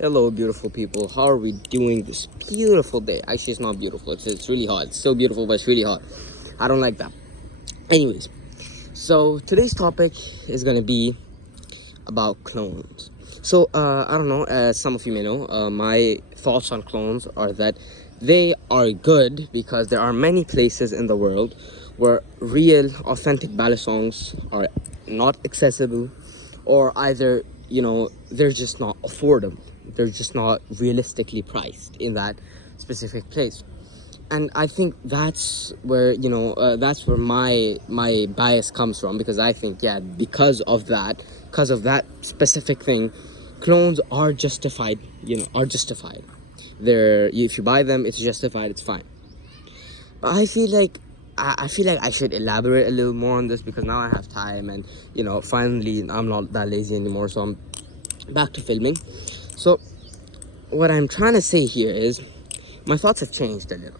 Hello, beautiful people. How are we doing this beautiful day? Actually, it's not beautiful. It's really hot. It's still beautiful, but it's really hot. I don't like that. Anyways, so today's topic is gonna be about clones. So, I don't know, as some of you may know, my thoughts on clones are that they are good because there are many places in the world where real, authentic balisongs are not accessible, or either, they're just not affordable. They're just not realistically priced in that specific place. And I think that's where my bias comes from, because I think, yeah, because of that specific thing, clones are justified. Are justified. They're, if you buy them, it's justified. It's fine. But I feel like I should elaborate a little more on this, because now I have time, and finally I'm not that lazy anymore, so I'm back to filming. So what I'm trying to say here is my thoughts have changed a little.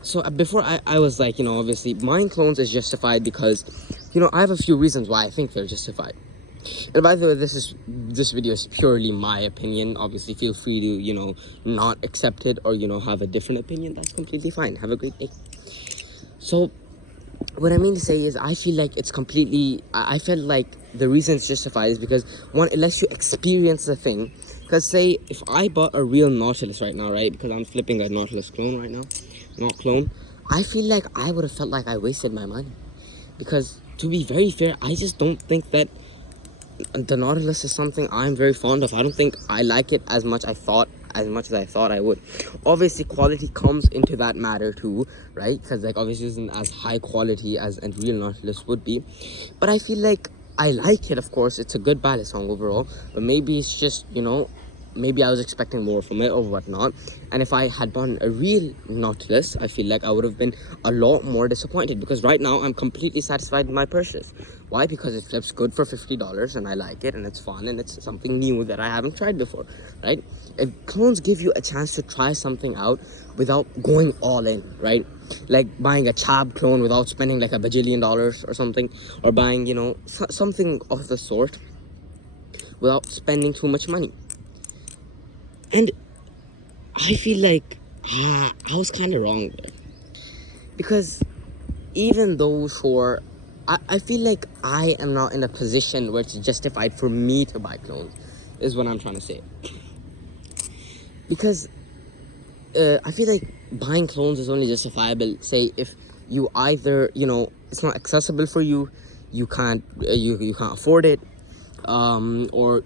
So before I was like, obviously buying clones is justified because, I have a few reasons why I think they're justified. And by the way, this video is purely my opinion. Obviously, feel free to, not accept it, or, have a different opinion. That's completely fine. Have a great day. So what I mean to say is, I feel like it's completely, I felt like the reason it's justified is because, one, it lets you experience the thing. Because say, if I bought a real Nautilus right now, right, because I'm flipping a Nautilus clone right now, not clone, I feel like I would have felt like I wasted my money. Because, to be very fair, I just don't think that the Nautilus is something I'm very fond of. I don't think I like it as much as I thought I would. Obviously, quality comes into that matter too, right? Because, like, obviously it isn't as high quality as a real Nautilus would be. But I feel like I like it, of course. It's a good balisong overall. But maybe it's just, maybe I was expecting more from it or whatnot. And if I had bought a real Nautilus, I feel like I would have been a lot more disappointed, because right now I'm completely satisfied with my purchase. Why? Because it flips good for $50 and I like it, and it's fun, and it's something new that I haven't tried before, right? And clones give you a chance to try something out without going all in, right? Like buying a Chab clone without spending like $1 bajillion or something, or buying, something of the sort without spending too much money. And I feel like I was kind of wrong there, because even though, sure, I feel like I am not in a position where it's justified for me to buy clones, is what I'm trying to say. Because I feel like buying clones is only justifiable, say, if you either, it's not accessible for you, you can't afford it, or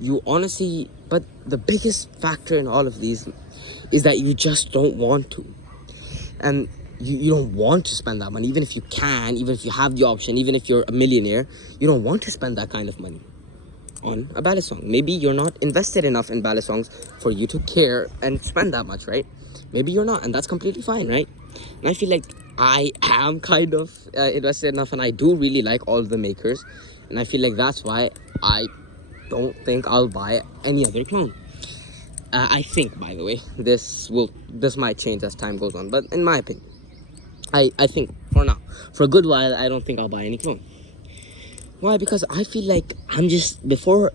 you honestly, but the biggest factor in all of these is that you just don't want to. And you don't want to spend that money, even if you can, even if you have the option, even if you're a millionaire, you don't want to spend that kind of money on a balisong. Maybe you're not invested enough in balisongs for you to care and spend that much, right? Maybe you're not, and that's completely fine, right? And I feel like I am kind of invested enough, and I do really like all the makers, and I feel like that's why I don't think I'll buy any other clone. I think, by the way, this might change as time goes on, but in my opinion, I think for now, for a good while, I don't think I'll buy any clone. Why? Because I feel like I'm just, before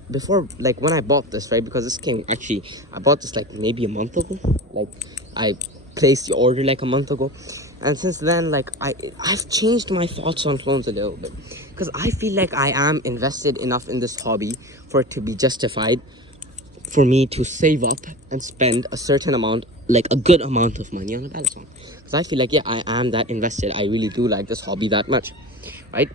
like when I bought this, right, because this came, actually I bought this like maybe a month ago. Like, I placed the order like a month ago, and since then, like, I've changed my thoughts on clones a little bit, because I feel like I am invested enough in this hobby for it to be justified for me to save up and spend a certain amount, like a good amount of money on a balisong. Because I feel like, yeah, I am that invested. I really do like this hobby that much, right?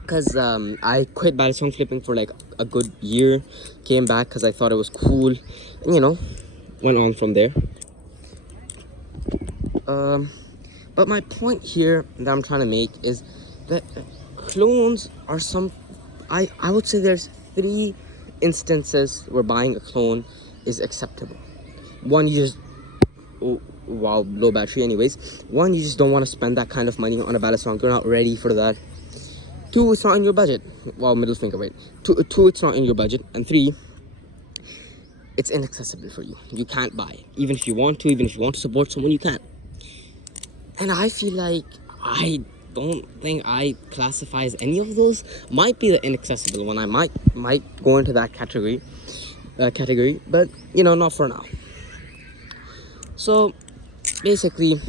Because I quit balisong flipping for like a good year, came back because I thought it was cool, and went on from there. But my point here that I'm trying to make is that clones are I would say there's 3 instances where buying a clone is acceptable. One, you just, oh, wow, low battery anyways. One, you just don't want to spend that kind of money on a balisong. You're not ready for that. 2, it's not in your budget. Wow, middle finger, wait. 2, it's not in your budget. And 3, it's inaccessible for you. You can't buy it. Even if you want to support someone, you can't. And I feel like I don't think I classify as any of those. Might be the inaccessible one. I might go into that category. category, but not for now. So basically,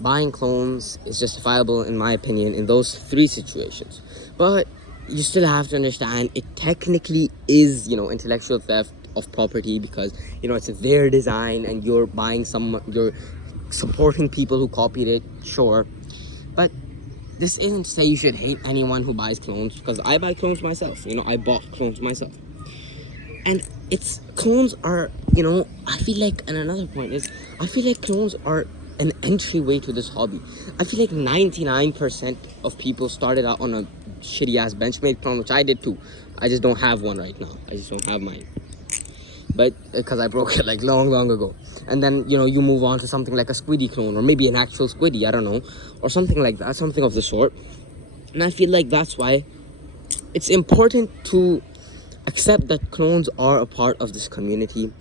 buying clones is justifiable in my opinion in those three situations, but you still have to understand it technically is intellectual theft of property, because it's their design and you're supporting people who copied it, sure, but this isn't to say you should hate anyone who buys clones, because I buy clones myself. I bought clones myself, and it's clones are I feel like, and another point is, I feel like clones are an entryway to this hobby. I feel like 99% of people started out on a shitty ass benchmade clone, which I did too. I just don't have one right now. I just don't have mine, but because I broke it like long ago. And then you move on to something like a squiddy clone, or maybe an actual squiddy, I don't know, or something like that, something of the sort. And I feel like that's why it's important to accept that clones are a part of this community,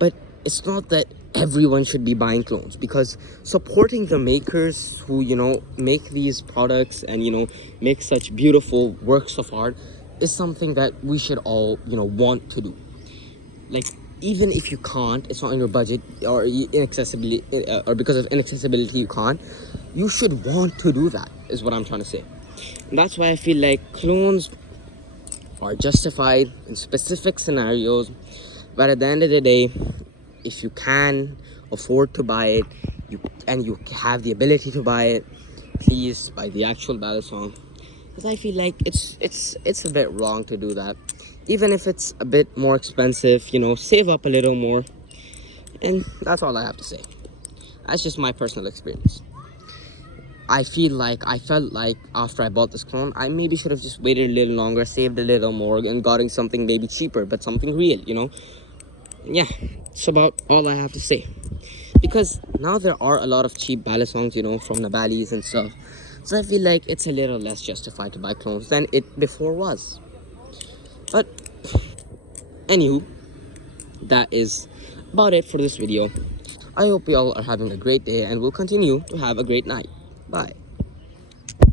but it's not that everyone should be buying clones, because supporting the makers who make these products and make such beautiful works of art is something that we should all want to do. Like, even if you can't, it's not in your budget, or inaccessibility, or because of inaccessibility you can't, you should want to do that, is what I'm trying to say. And that's why I feel like clones are justified in specific scenarios, but at the end of the day, if you can afford to buy it, and you have the ability to buy it, please buy the actual balisong, because I feel like it's a bit wrong to do that. Even if it's a bit more expensive, save up a little more. And that's all I have to say. That's just my personal experience. I felt like after I bought this clone, I maybe should have just waited a little longer, saved a little more, and gotten something maybe cheaper, but something real, Yeah, it's about all I have to say. Because now there are a lot of cheap balisongs, from the Balis and stuff. So I feel like it's a little less justified to buy clones than it before was. But anywho, that is about it for this video. I hope you all are having a great day and will continue to have a great night. Bye.